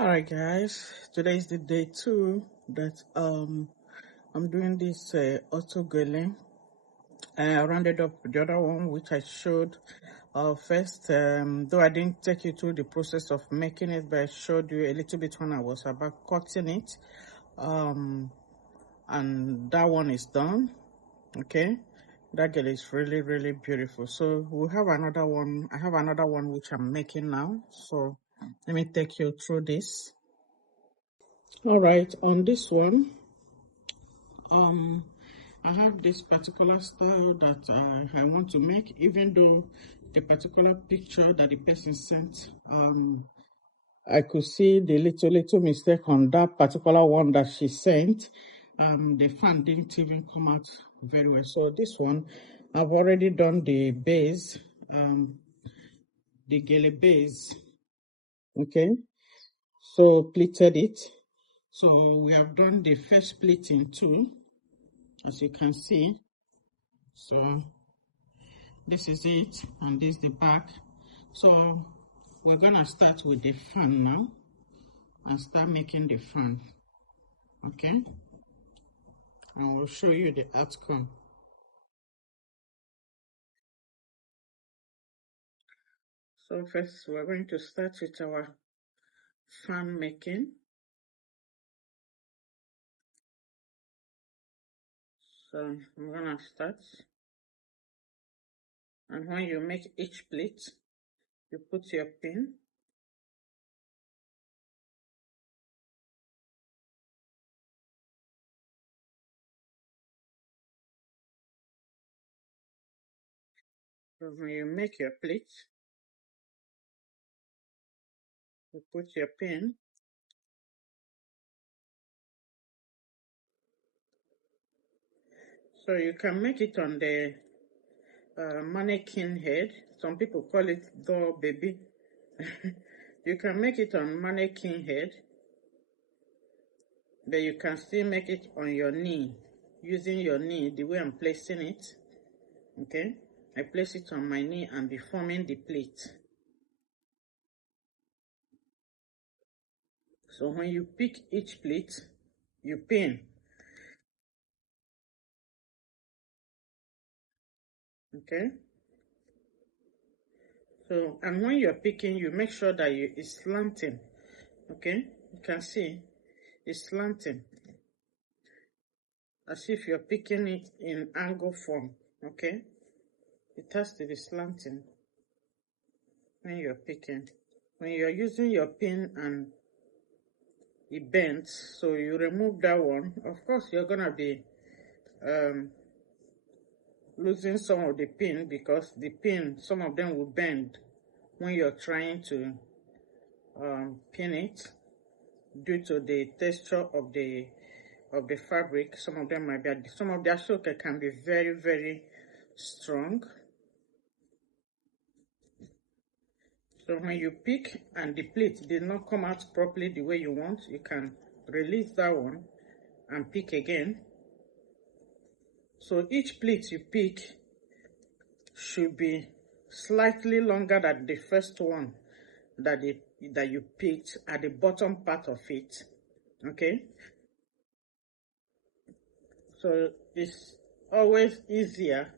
All right, guys. Today is the day 2 that I'm doing this auto gele. I rounded up the other one which I showed first. Though I didn't take you through the process of making it, but I showed you a little bit when I was about cutting it. And that one is done. Okay, that gele is really beautiful. So we have another one. I have another one which I'm making now. So let me take you through this. All right, on this one, I have this particular style that I want to make, even though the particular picture that the person sent, I could see the little mistake on that particular one that she sent. The fan didn't even come out very well. So this one, I've already done the base, the gele base. Okay, so pleated it. So we have done the first pleating too, as you can see. So this is it, and this is the back. So we're gonna start with the fan now and start making the fan. Okay, and we'll show you the outcome. So first we're going to start with our fan making. So I'm gonna start, and when you make each pleat, you put your pin. So when you make your pleat, you put your pin. So you can make it on the mannequin head. Some people call it doll baby. You can make it on mannequin head, but you can still make it on your knee, using your knee the way I'm placing it. Okay, I place it on my knee and be forming the plate. So when you pick each plate, you pin. Okay, so and when you're picking, you make sure that it's slanting. Okay, you can see it's slanting, as if you're picking it in angle form. Okay, it has to be slanting when you're picking. When you're using your pin and it bends, so you remove that one, of course you're gonna be losing some of the pin, because the pin, some of them will bend when you're trying to pin it, due to the texture of the fabric. Some of them might be, some of the ashoka can be very strong. So when you pick and the plate did not come out properly the way you want, you can release that one and pick again. So each plate you pick should be slightly longer than the first one that you picked at the bottom part of it. Okay, so it's always easier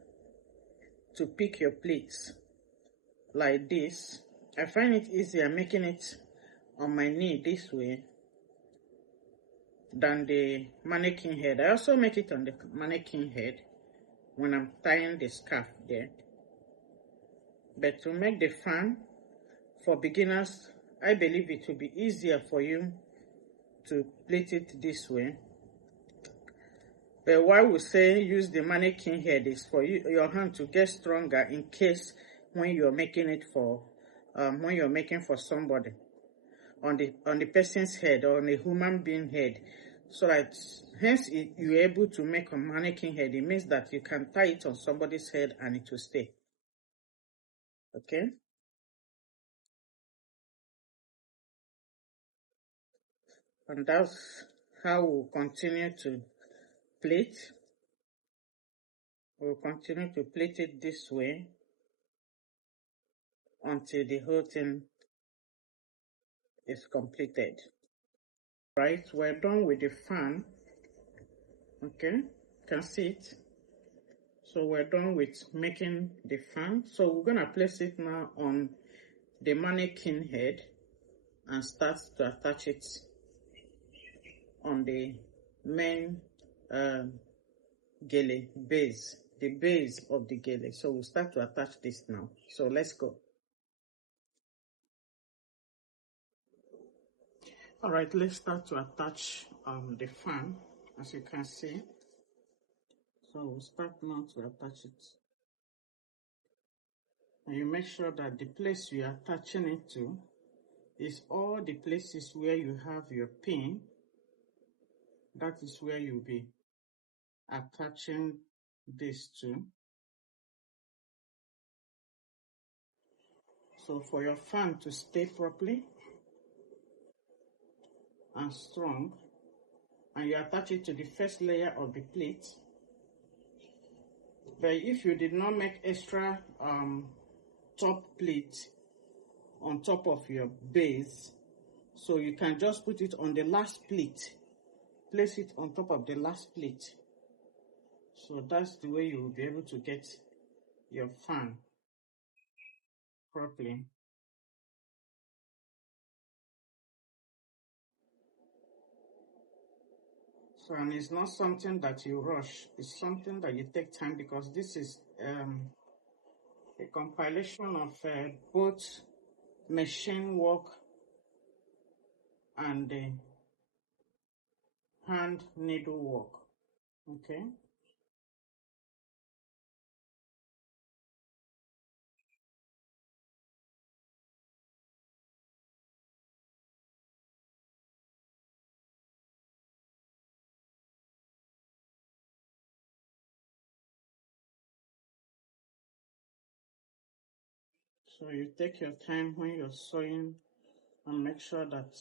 to pick your plates like this. I find it easier making it on my knee this way than the mannequin head. I also make it on the mannequin head when I'm tying the scarf there. But to make the fan for beginners, I believe it will be easier for you to plait it this way. But why we say use the mannequin head is for your hand to get stronger in case when you're making it for when you're making for somebody on the person's head or on a human being head. So that hence you're able to make a mannequin head. It means that you can tie it on somebody's head and it will stay. Okay. And that's how we'll continue to plait. We'll continue to plait it this way until the whole thing is completed. Right, we're done with the fan. Okay, you can see it. So we're done with making the fan. So we're gonna place it now on the mannequin head and start to attach it on the main gele base, the base of the gele. So we'll start to attach this now. So let's go. All right, let's start to attach the fan, as you can see. So we'll start now to attach it. And you make sure that the place you are attaching it to is all the places where you have your pin. That is where you'll be attaching this to. So for your fan to stay properly and strong, and you attach it to the first layer of the plate. But if you did not make extra top plate on top of your base, so you can just put it on the last plate, place it on top of the last plate. So that's the way you will be able to get your fan properly. So, and it's not something that you rush, it's something that you take time, because this is a compilation of both machine work and hand needle work. Okay. So you take your time when you're sewing and make sure that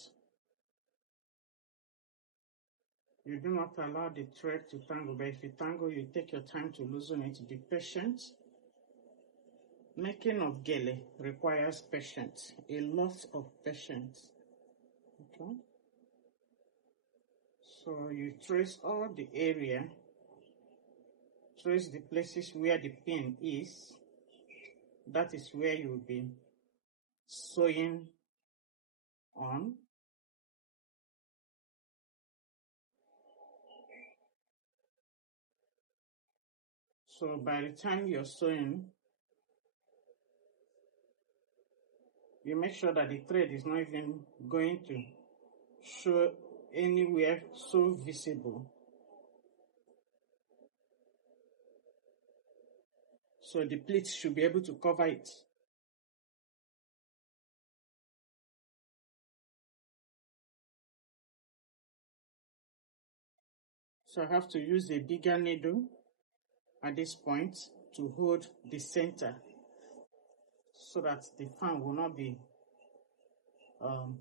you do not allow the thread to tangle. But if you tangle, you take your time to loosen it. Be patient. Making of gele requires patience, a lot of patience. Okay. So you trace all the area, trace the places where the pin is. That is where you will be sewing on. So by the time you're sewing, you make sure that the thread is not even going to show anywhere so visible. So the pleat should be able to cover it. So I have to use a bigger needle at this point to hold the center so that the fan will not be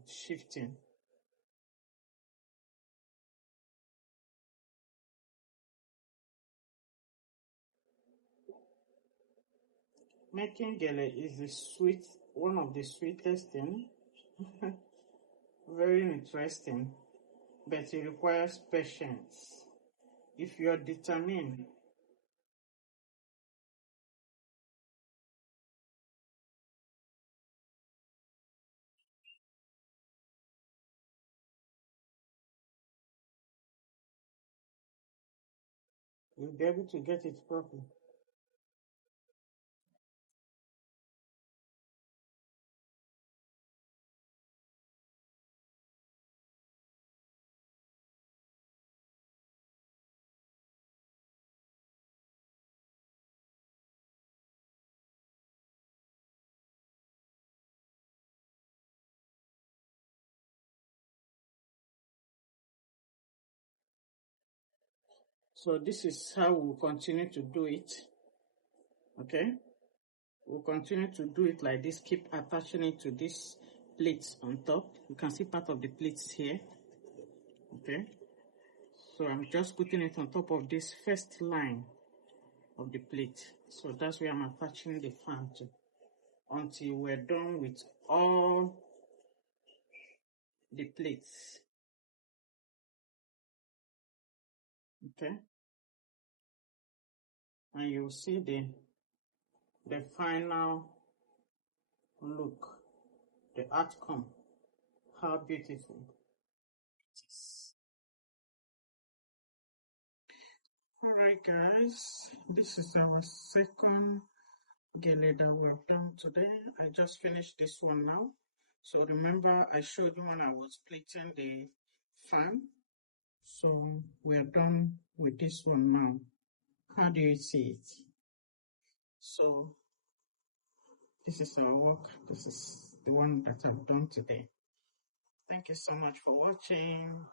shifting. Making gele is one of the sweetest thing. Very interesting, but it requires patience. If you're determined, you'll be able to get it properly. So this is how we'll continue to do it. Okay? We'll continue to do it like this. Keep attaching it to this plates on top. You can see part of the plates here. Okay? So I'm just putting it on top of this first line of the plate. So that's where I'm attaching the fan to until we're done with all the plates. Okay, and you'll see the final look, the outcome. How beautiful it is. Alright guys, this is our second gele that we've done today. I just finished this one now. So remember I showed you when I was plating the fan. So we are done with this one now. How do you see it? So this is our work. This is the one that I've done today. Thank you so much for watching.